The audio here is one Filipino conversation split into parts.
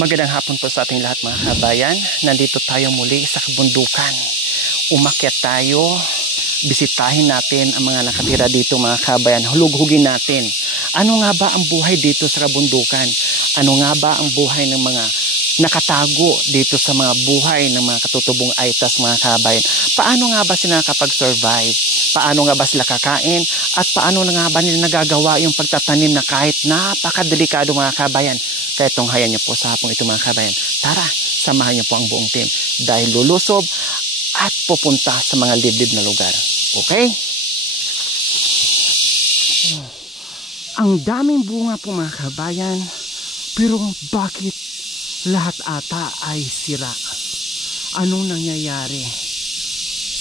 Magandang hapon po sa ating lahat mga kabayan. Nandito tayo muli sa kabundukan. Umakyat tayo, bisitahin natin ang mga nakatira dito mga kabayan. Hulughugin natin. Ano nga ba ang buhay dito sa kabundukan? Ano nga ba ang buhay ng mga nakatago dito sa mga buhay ng mga katutubong Aitas mga kabayan? Paano nga ba sila nakapag-survive? Paano nga ba sila kakain? At paano nga ba nila nagagawa yung pagtatanim na kahit napakadelikado mga kabayan? Kaya tunghayan niyo po sa hapong ito mga kabayan. Tara, samahan niyo po ang buong team dahil lulusob at pupunta sa mga liblib na lugar. Okay? Ang daming bunga po mga kabayan, pero bakit lahat ata ay sira? Anong nangyayari?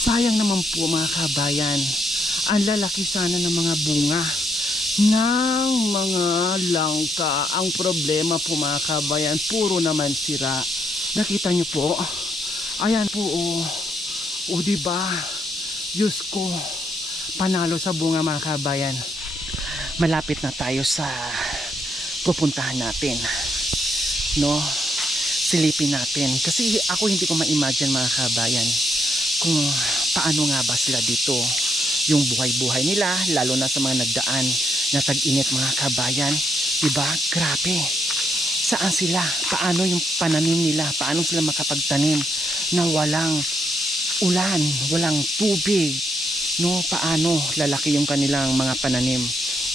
Sayang naman po mga kabayan, ang lalaki sana ng mga bunga ng mga langka. Ang problema po mga kabayan, puro naman sira. Nakita nyo po, ayan po o diba, Diyos ko, panalo sa bunga mga kabayan. Malapit na tayo sa pupuntahan natin, no? Silipin natin kasi ako hindi ko ma-imagine mga kabayan kung paano nga ba sila dito, yung buhay-buhay nila, lalo na sa mga nagdaan na tag-init mga kabayan. Diba? Grabe. Saan sila? Paano yung pananim nila? Paano sila makapagtanim na walang ulan, walang tubig? No, paano lalaki yung kanilang mga pananim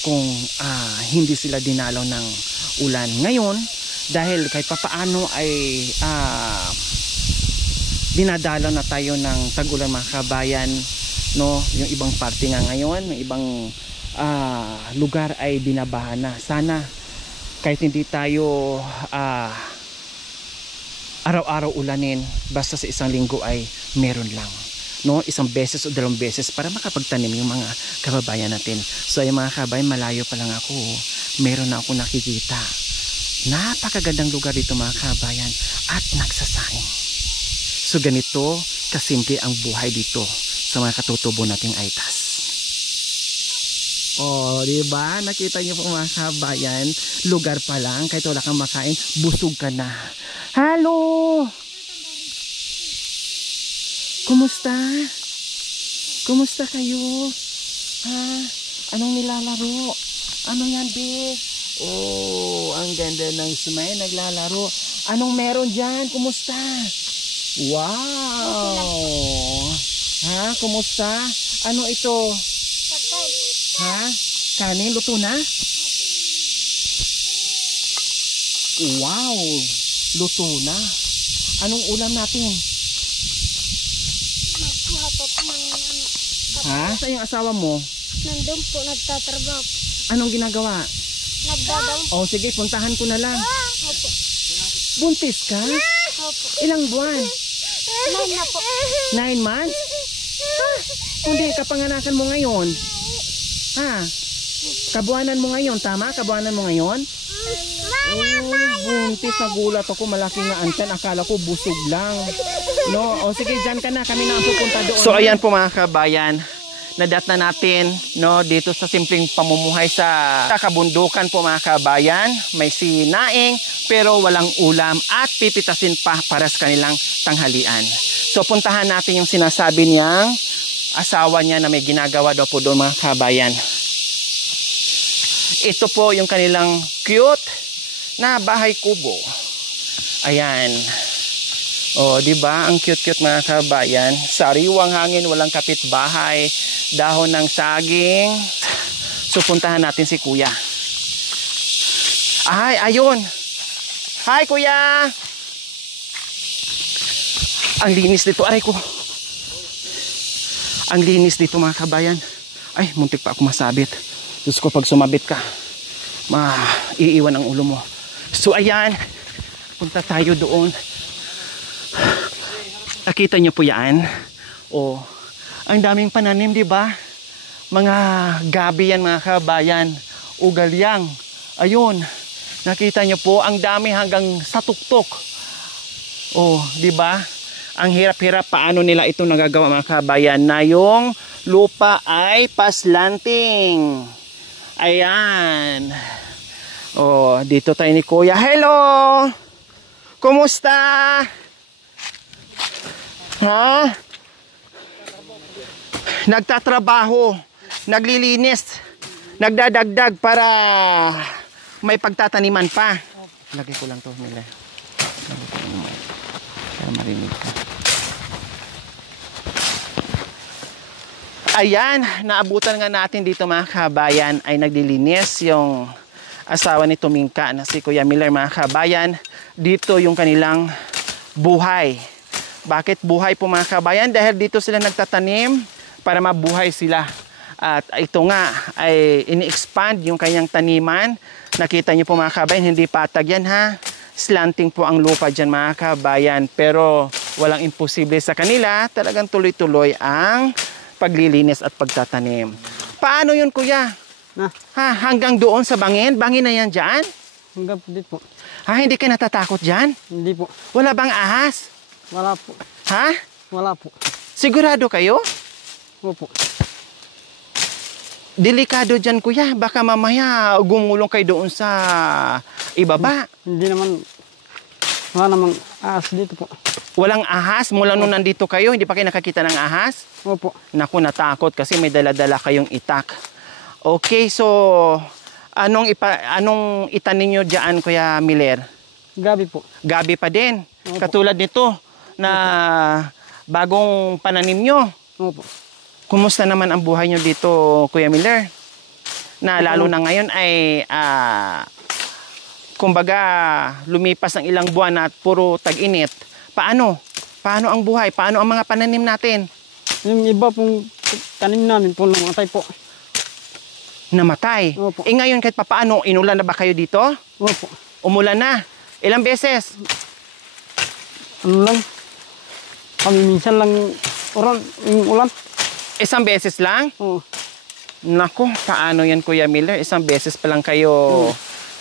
kung hindi sila dinalaw ng ulan? Ngayon, dahil kahit papaano ay dinadalaw na tayo ng tag-ulan mga kabayan, no? Yung ibang parte nga ngayon, yung ibang lugar ay binabaha na. Sana kahit hindi tayo araw-araw ulanin, basta sa isang linggo ay meron lang, no? Isang beses o dalawang beses para makapagtanim yung mga kababayan natin. So ay mga kababayan, malayo pa lang ako, meron na ako nakikita. Napakagandang lugar dito mga kababayan at nagsasaing. So ganito kasimple ang buhay dito sa mga katutubo nating Aitas. Oh, di ba? Nakita niyo po mga kabayan, lugar pa lang kahit wala kang makain, busog ka na. Hello! Kumusta? Kumusta kayo? Ha? Anong nilalaro? Ano yan, be? Oh, ang ganda ng smile, naglalaro. Anong meron dyan? Kumusta? Wow! Ha? Kumusta? Ano ito? Ha? Kanin? Luto na? Wow! Luto na. Anong ulam natin? Magkuhatot ng Ha? Sa yung asawa mo? nandun po nagtatrabaho. Anong ginagawa? Nagdadaw. Oh, sige, puntahan ko na lang. Opo. Buntis ka? Opo. Ilang buwan? 9 na po. 9 months? Ha? Hindi, kapanganakan mo ngayon. Ha? Kabuanan mo ngayon, tama? Kabuanan mo ngayon? Oh, buntis, nagulat ako, malaki nga antan, akala ko busog lang. No, o sige, dyan ka na, kami na ang pupunta doon. So ayan po mga kabayan, nadat na natin, no, dito sa simpleng pamumuhay sa kabundukan po mga kabayan. May sinaing pero walang ulam at pipitasin pa para sa kanilang tanghalian. So puntahan natin yung sinasabi niyang asawa niya na may ginagawa daw po doon mga kabayan. Ito po yung kanilang cute na bahay kubo. Ayan. Oh, di ba? Ang cute-cute mga kabayan. Sariwang hangin, walang kapitbahay, dahon ng saging. So puntahan natin si Kuya. Ay, ayun. Hi, Kuya. Ang linis dito. Aray ko. Ang linis dito mga kabayan. Ay, muntik pa ako masabit. Diyos ko, pag sumabit ka, iiwan ang ulo mo. So ayan, punta tayo doon. Nakita niyo po yan? Oh, ang daming pananim, di ba? Mga gabi yan mga kabayan. Ugalyang. Ayun, nakita niyo po, ang dami hanggang sa tuktok. Oh, di ba? Ang hirap-hirap paano nila ito nagagawa mga kabayan na yung lupa ay paslanting. Ayan. Oh, dito tayo ni Kuya. Hello! Kumusta? Ha? Nagtatrabaho, naglilinis, nagdadagdag para may pagtataniman pa. Lagay ko lang to, Miller. Lagay ko lang para marinig ka. Ayan, naabutan nga natin dito mga kabayan ay naglilinis yung asawa ni Tumingka na si Kuya Miller mga kabayan. Dito yung kanilang buhay. Bakit buhay po mga kabayan? Dahil dito sila nagtatanim para mabuhay sila. At ito nga ay ini-expand yung kanyang taniman. Nakita niyo po mga kabayan, hindi patag yan ha. Slanting po ang lupa dyan mga kabayan. Pero walang imposible sa kanila. Talagang tuloy-tuloy ang paglilinis at pagtatanim. Paano yun kuya? Ha, hanggang doon sa bangin? Bangin na yan dyan? Hanggang po dito po. Ha, hindi ka natatakot dyan? Hindi po. Wala bang ahas? Wala po. Ha? Wala po. Sigurado kayo? Opo. Delikado dyan kuya. Baka mamaya gumulong kayo doon sa ibaba. Hindi naman. Wala namang ahas dito po. Walang ahas? Mula nung nandito kayo, hindi pa kayo nakakita ng ahas? Opo. Naku, natakot kasi may dala-dala kayong itak. Okay, so anong itanim nyo dyan Kuya Miller? Gabi po. Gabi pa din. Opo. Katulad nito na bagong pananim nyo. Opo. Kumusta naman ang buhay nyo dito, Kuya Miller? Na lalo na ngayon ay, kumbaga, lumipas ng ilang buwan at puro tag-init. Paano? Paano ang buhay? Paano ang mga pananim natin? Yung iba pong tanim namin po namatay po. Namatay? Opo. Eh ngayon kahit papaano, inulan na ba kayo dito? Opo. Umulan na? Ilang beses? Ano lang? Kami minsan lang yung ulan. Isang beses lang? Oo. Naku, paano yan Kuya Miller? Isang beses pa lang kayo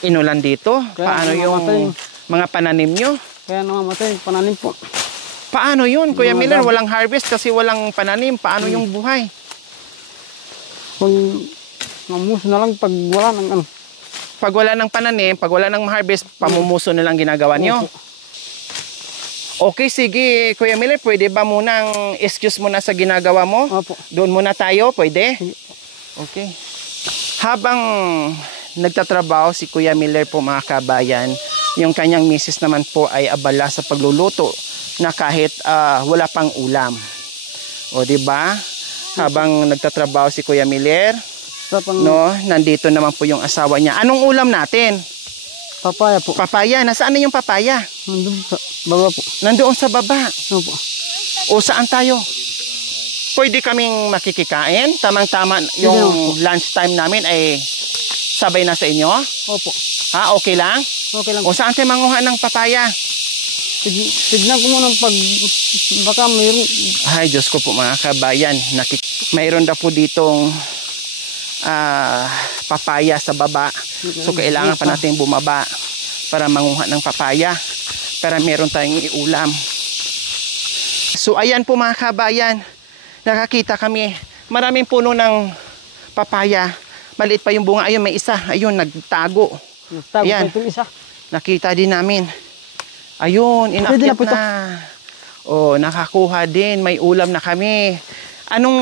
inulan dito? Kaya Paano yung namamatay. mga pananim nyo? Kaya namamatay, pananim po. Paano yun Kuya Mga Miller? gabi. Walang harvest kasi walang pananim. Paano yung buhay? Kung mamuso na lang pag wala ng ano. Pag wala ng pananim, pag wala ng harvest, pamumuso na lang ginagawa nyo? Opo. Okay, sige Kuya Miller, pwede ba munang excuse mo na sa ginagawa mo? Opo. Doon muna tayo, pwede? Sige. Okay. Habang nagtatrabaho si Kuya Miller po mga kabayan, yung kanyang misis naman po ay abala sa pagluluto na kahit wala pang ulam. O di ba? Habang nagtatrabaho si Kuya Miller, Sa pang no, nandito naman po yung asawa niya. Anong ulam natin? papaya po. Papaya. Nasaan na yung papaya? Nandun sa baba po. Nandoon sa baba. Opo. O saan tayo? Pwede kaming makikikain. Tamang-tama yung lunchtime namin ay sabay na sa inyo. Opo. Ha, okay lang? Okay lang. O saan tayo manguha ng papaya? Tignan ko muna pag baka mayroon. Ay, Diyos ko po mga kabayan. Mayroon daw po ditong papaya sa baba. So kailangan pa natin bumaba para manguha ng papaya. Para meron tayong iulam. So ayan po mga kabayan. Nakakita kami. Maraming puno ng papaya. Maliit pa yung bunga. Ayun, may isa. Ayun, nagtago. Tago Ayan. pa itong isa. Nakita din namin. Ayun, Pwede na inakyat po ito. na. Oh, nakakuha din. May ulam na kami. Anong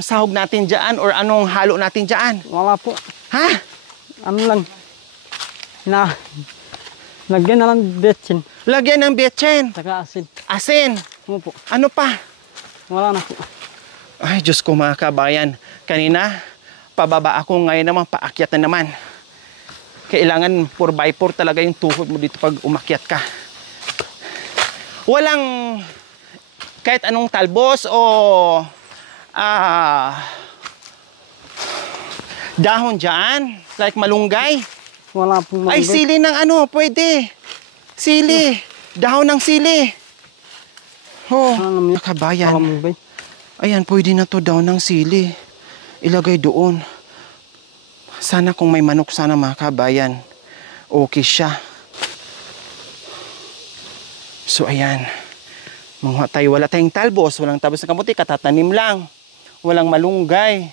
sahog natin dyan or anong halo natin dyan? Wala po. Ha? Ano lang. Lagyan na lang betchin. Lagyan ng betchen. Saka asin. Asin. Opo. Ano pa? Wala na po. Ay, Diyos ko mga kabayan. Kanina, pababa ako. Ngayon naman, paakyat na naman. Kailangan 4x4 talaga yung tuhod mo dito pag umakyat ka. Walang kahit anong talbos o dahon dyan. Like malunggay. Wala po. Ay, sili ng ano, pwede. Sili. Dahon ng sili. Oh, Baka kabayan. malunggay. Ayan, pwede na to daw ng sili. Ilagay doon. Sana kung may manok sana mga kabayan. Okay siya. So ayan. Manguha tayo. Wala tayong talbos. Walang talbos ng kamuti. Katatanim lang. Walang malunggay.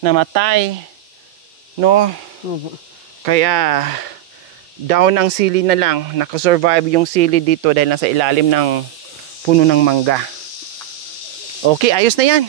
Namatay. No? Opo. Kaya Daon ng sili na lang. Nakasurvive yung sili dito dahil nasa ilalim ng puno ng mangga. Okay, ayos na yan.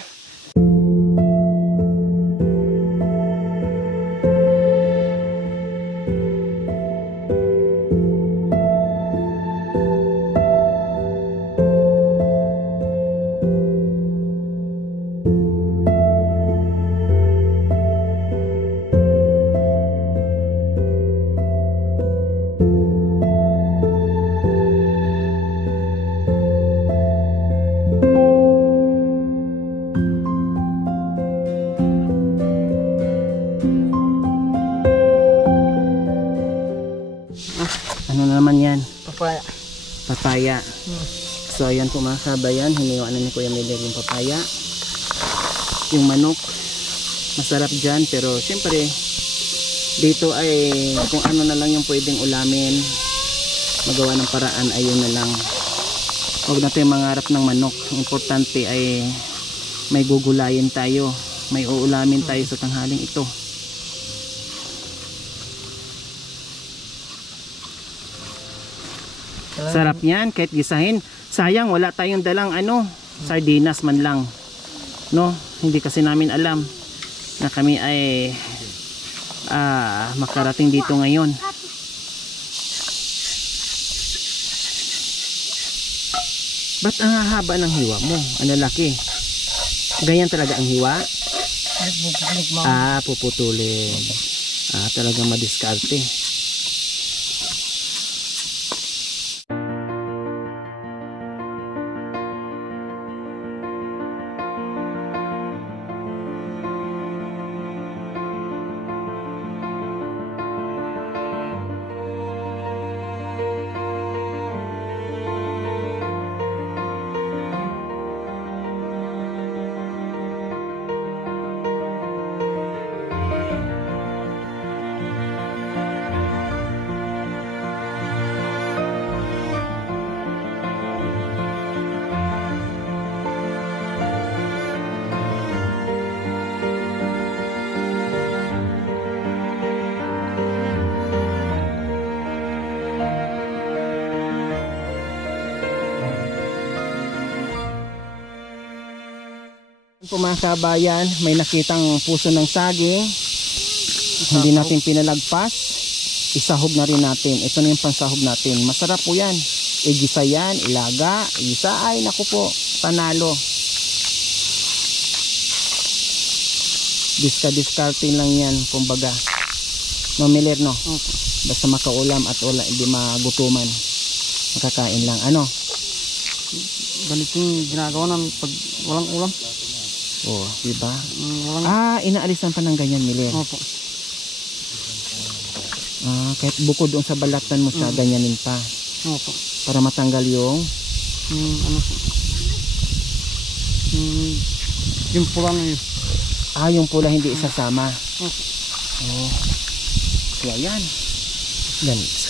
Ano na naman yan? Papaya. Papaya. So ayan po mga kabayan, hiniwaan na ni Kuya Miller yung papaya. Yung manok, masarap dyan, pero syempre dito ay kung ano na lang yung pwedeng ulamin, magawa ng paraan, ayun na lang. Huwag na tayong mangarap ng manok. Importante ay may gugulayin tayo, may uulamin tayo sa tanghaling ito. Sarap yan kahit gisahin. Sayang wala tayong dalang sardinas man lang. No, hindi kasi namin alam na kami ay makarating dito ngayon. Ba't ang haba ng hiwa mo? Ang lalaki. Ganyan talaga ang hiwa? Puputulin. Talagang madiskarte. Po mga kabayan, may nakitang puso ng saging, hindi natin pinalagpas, isahog na rin natin. Ito na yung pansahog natin, masarap po yan. Igisa yan, ilaga, isa, ay naku po, panalo. Diska-discarding lang yan, kumbaga. Mamilir, no? Basta makaulam at wala, hindi magutuman, makakain lang. Ganito yung ginagawa namin pag walang ulam. Diba? Inaalisan pa ng ganyan, Miller. Opo. Kahit bukod doon sa balatan mo siya, ganyanin pa. Opo. Para matanggal yung yung pula na yun. Yung pula hindi isasama. Opo. So ayan.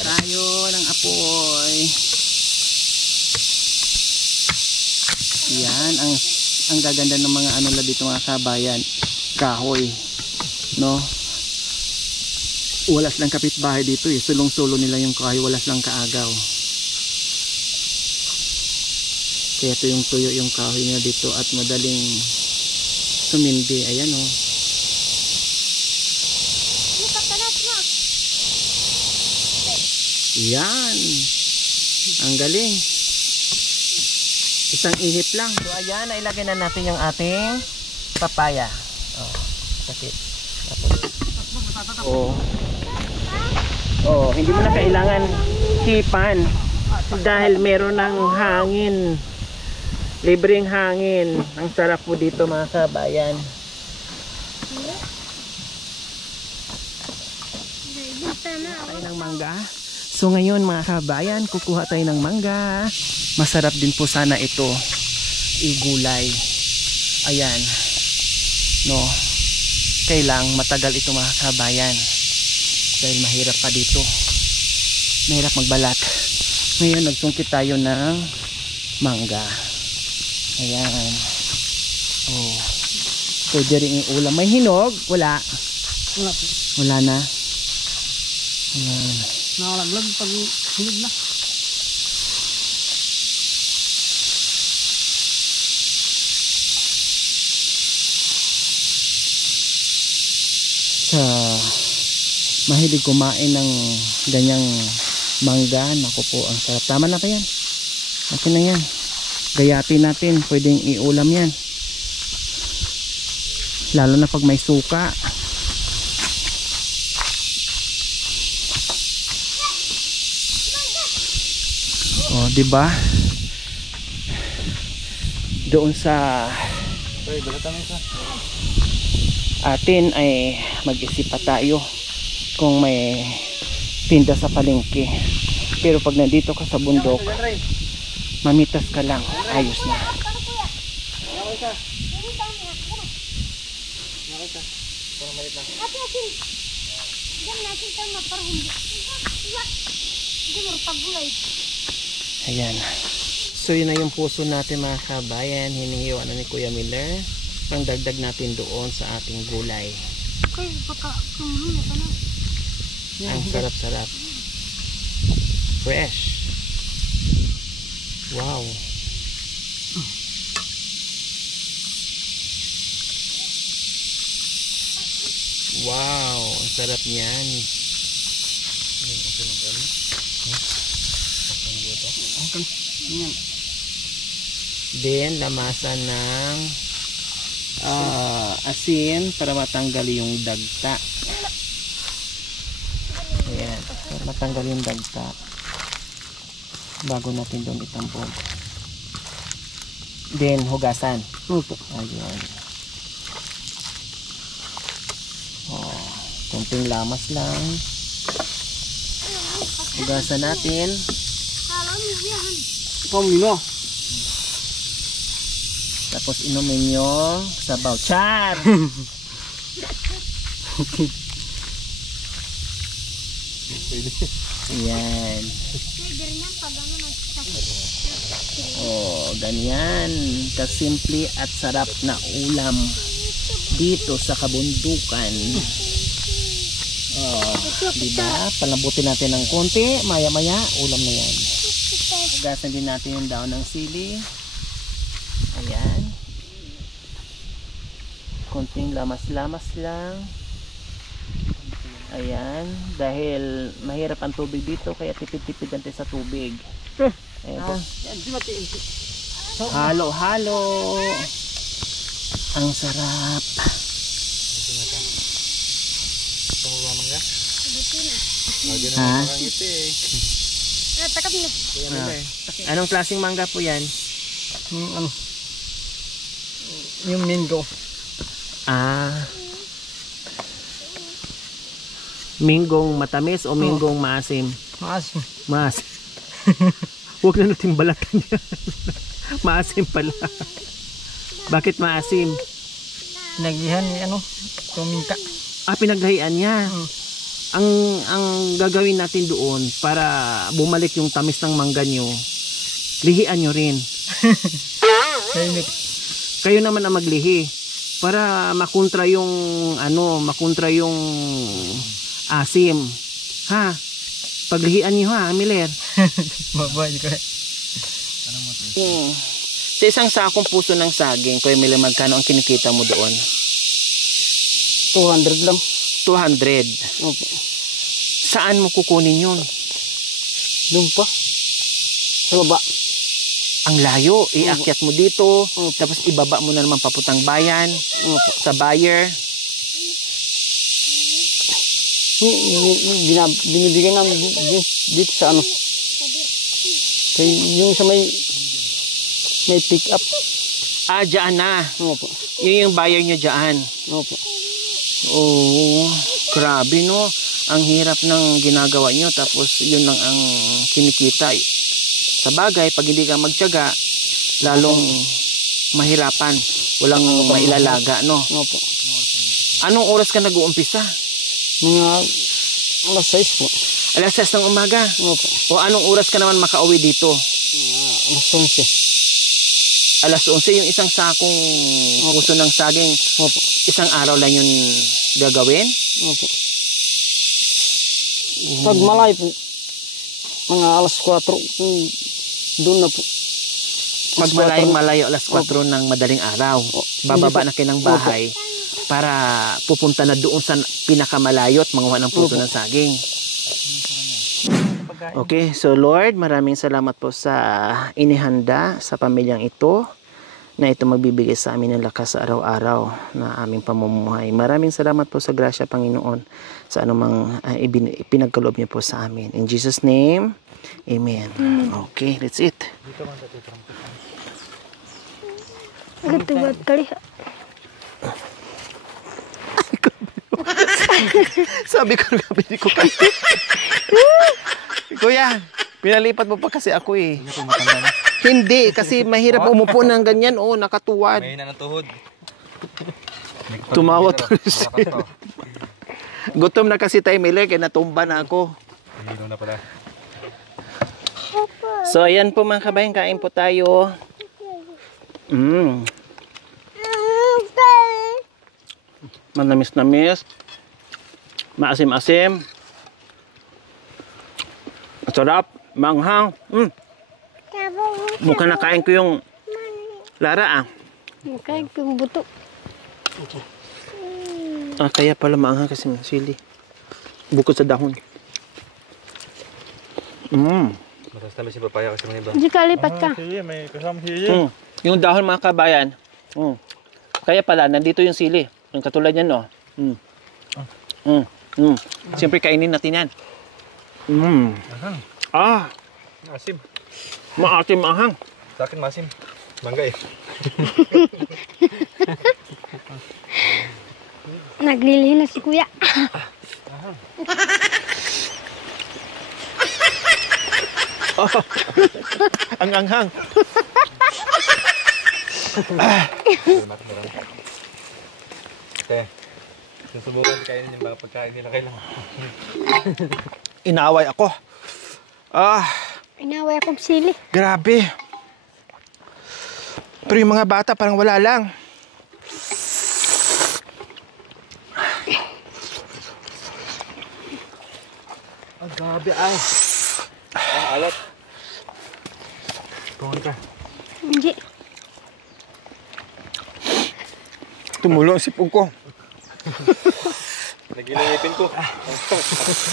Tayo ng apoy. Yan ang gaganda ng mga dito mga kabayan, kahoy, no? Walas lang kapitbahay dito sulong-sulo nila yung kahoy, walas lang kaagaw. Kaya ito yung tuyo yung kahoy niya dito at madaling sumindi. Ayan yan, ang galing. Isang ihip lang. So ayan, nailagay na natin yung ating papaya. Sakit. Hindi mo na kailangan hipan dahil meron ng hangin. Libreng hangin. Ang sarap po dito mga kabayan. Tayo ng mangga. So ngayon mga kabayan, kukuha tayo ng mangga. Masarap din po sana ito igulay. Ayan, no, kailang matagal ito mga kabayan dahil mahirap pa dito, mahirap magbalat. Ngayon nagsungkit tayo ng mangga. Ayan, pwede rin yung ulam. May hinog? Wala na. Ayan. Nakalaglag pag hilig na. Sa mahilig kumain ng ganyang mangga, naku po, ang sarap. Tama na pa yan. Okay na yan. Gayatin natin, pwedeng iulam yan. Lalo na pag may suka. Oh, di ba? Doon sa atin ay mag-isip pa tayo kung may tinda sa palengke. Pero pag nandito ka sa bundok, mamitas ka lang, ayos na. Ayan. So yun na yung puso natin mga kabayan. Hinihiwa na ni Kuya Miller. Pang dagdag natin doon sa ating gulay. Ang sarap-sarap. Fresh. Wow. Wow, ang sarap niyan. Then lamasan ng asin para matanggal yung dagta. Ayan, para matanggal yung dagta bago natin doon itampog. Then hugasan. Opo. Ayun. Oh, konting lamas lang. Hugasan natin. Pamino. Tapos inumin nyo sabaw. Char! Ayan. Oh, ganyan. Kasimple at sarap na ulam dito sa kabundukan. Oh, diba? Palambutin natin ng konti. Maya-maya, ulam na yan. Hugasan din natin yung daon ng sili. Ayan. Konting lamas-lamas lang. Ayan. Dahil mahirap ang tubig dito, kaya tipid-tipid natin sa tubig. Ayan po. Halo-halo. Ang sarap. Ha? Anong klaseng mangga po yan? Ano? Yung mango. Minggong matamis o minggong maasim? Maasim. Maasim. Huwag na natin balatan yan. Maasim pala. Bakit maasim? Pinagihan ni tumingka. Pinaglahian niya. Ang gagawin natin doon para bumalik yung tamis ng mangga nyo, lihian nyo rin. Kayo naman ang maglihi para makontra yung makontra yung asim. Ha? Paglihian nyo ha, Miller. Mabay ko. Sa isang sakong puso ng saging, Kuya Miller, magkano ang kinikita mo doon? 200 lang. 200. Opo. Saan mo kukunin yun? Doon pa. Sa baba. Ang layo, iakyat mo dito, Opo. tapos ibaba mo na naman papuntang bayan, Opo. sa buyer. Binibigyan namin dito sa yung sa may pick up. Dyan na. Opo. Yun yung buyer nyo dyan. Opo. Oh, grabe no. Ang hirap ng ginagawa nyo, tapos yun lang ang kinikita. Sa bagay, pag hindi ka magtiyaga, lalong mahirapan. Walang mailalaga, no? Opo. Anong oras ka nag-uumpisa? Mga alas 6 po. Alas 6 ng umaga? Opo. O anong oras ka naman makauwi dito? Alas 11. Alas 11, yung isang sakong puso ng saging. Opo. Isang araw lang yun gagawin? Opo. Pag malayo po, mga alas 4, doon na po. Pag malayong malayo, alas 4 ng madaling araw, bababa na kayo ng bahay para pupunta na doon sa pinakamalayo at manguha ng puso ng saging. Okay, so Lord, maraming salamat po sa inihanda sa pamilyang ito na ito magbibigay sa amin ng lakas sa araw-araw na aming pamumuhay. Maraming salamat po sa grasya, Panginoon, sa anumang ipinagkaloob niyo po sa amin. In Jesus' name, Amen. Okay, that's it. Gatugad kali. Sabi ko nga, hindi ko kasi. Kuya, pinalipat mo pa kasi ako eh. Hindi, kasi mahirap umupo ng ganyan. Oh, nakatuwad. May na ng tuhod. Tumawa tuloy siya. Gutom na kasi tayo, Miller, kaya natumba na ako. Hilo na pala. So, ayan po mga kabayan, kain po tayo. Manamis-namis. Maasim-asim. Sarap. Manghang. Mukhang nakain ko yung Lara ah. Kain ko yung buto. Ah, kaya pala maanghang kasi ng sili. Bukod sa dahon. Matastamis si papaya kasi mga iba. Hindi ka lipat ka. May kasama sili. Yung dahon mga kabayan. Kaya pala, nandito yung sili. Yung katulad yan, no? Siyempre kainin natin yan. Ah, Masim. maasim anghang. Sa akin masim. Mangga eh. Naglilihin na si kuya. Ang anghang. Okay. Susubukan kainin yung mga pagkain nila kailangan. Inaway ako. Inaway akong sili. Grabe. Pero yung mga bata parang wala lang. Ang grabe ay. Ang alat. Tungan ka. Hindi. Tumulong si Pug ko. Nagilipin ko.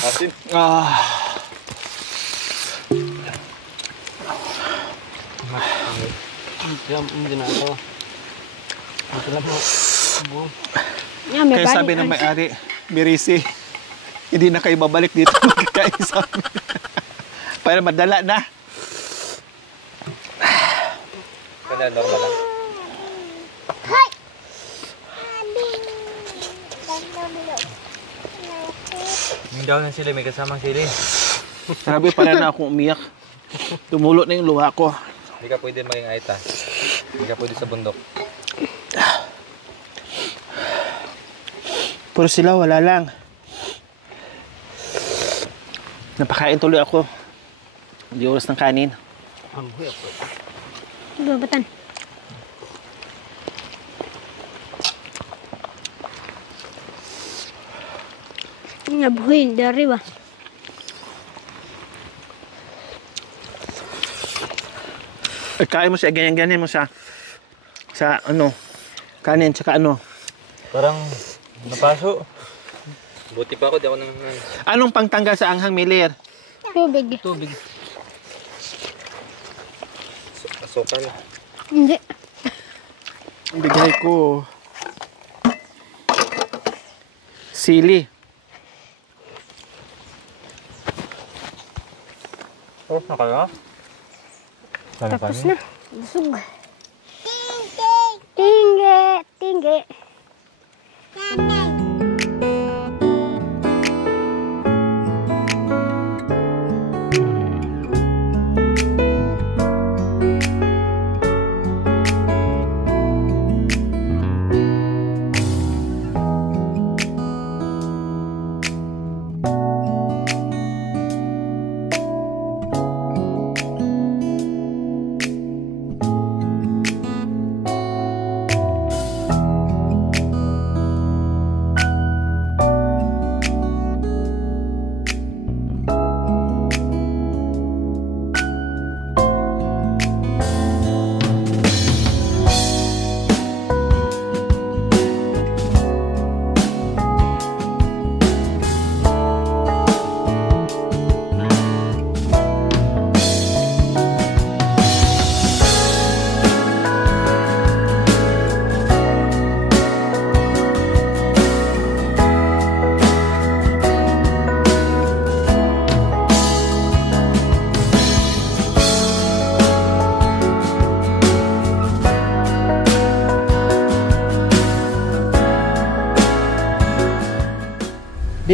Asin. Hindi na ito. Ito lang mo. Kaya sabi ng may-ari, Birisi, hindi na kayo babalik dito magkakain sa amin. Para madala na. Kaya normal lang. Yung daw ng sili, may kasamang sili. Grabe, para na akong umiyak. Tumulo na yung luha ko. Hindi ka pwede maging aita. Hindi ka pwede sa bundok. Pero sila wala lang. Napakain tuloy ako. Hindi oras ng kanin. Babatan. Nabuhin dari ba? Kain mo siya, ganyan-ganyan mo sa ano, kanin, tsaka ano. Parang napaso. Buti pa ako, di ako nang... Anong pangtanggal sa anghang, Miller? Tubig. Tubig. Asukal. Hindi. Bigay ko sili. Oh, nakala? Tapos na. Busog. Tingge. Tingge.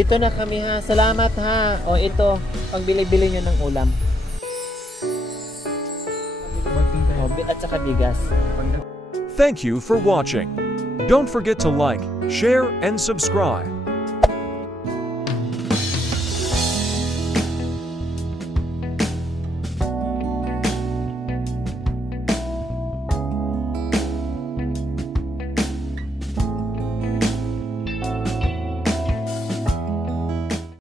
Dito na kami ha. Salamat ha. O ito, pagbili-bili nyo ng ulam. O, at saka bigas. Thank you for watching. Don't forget to like, share, and subscribe.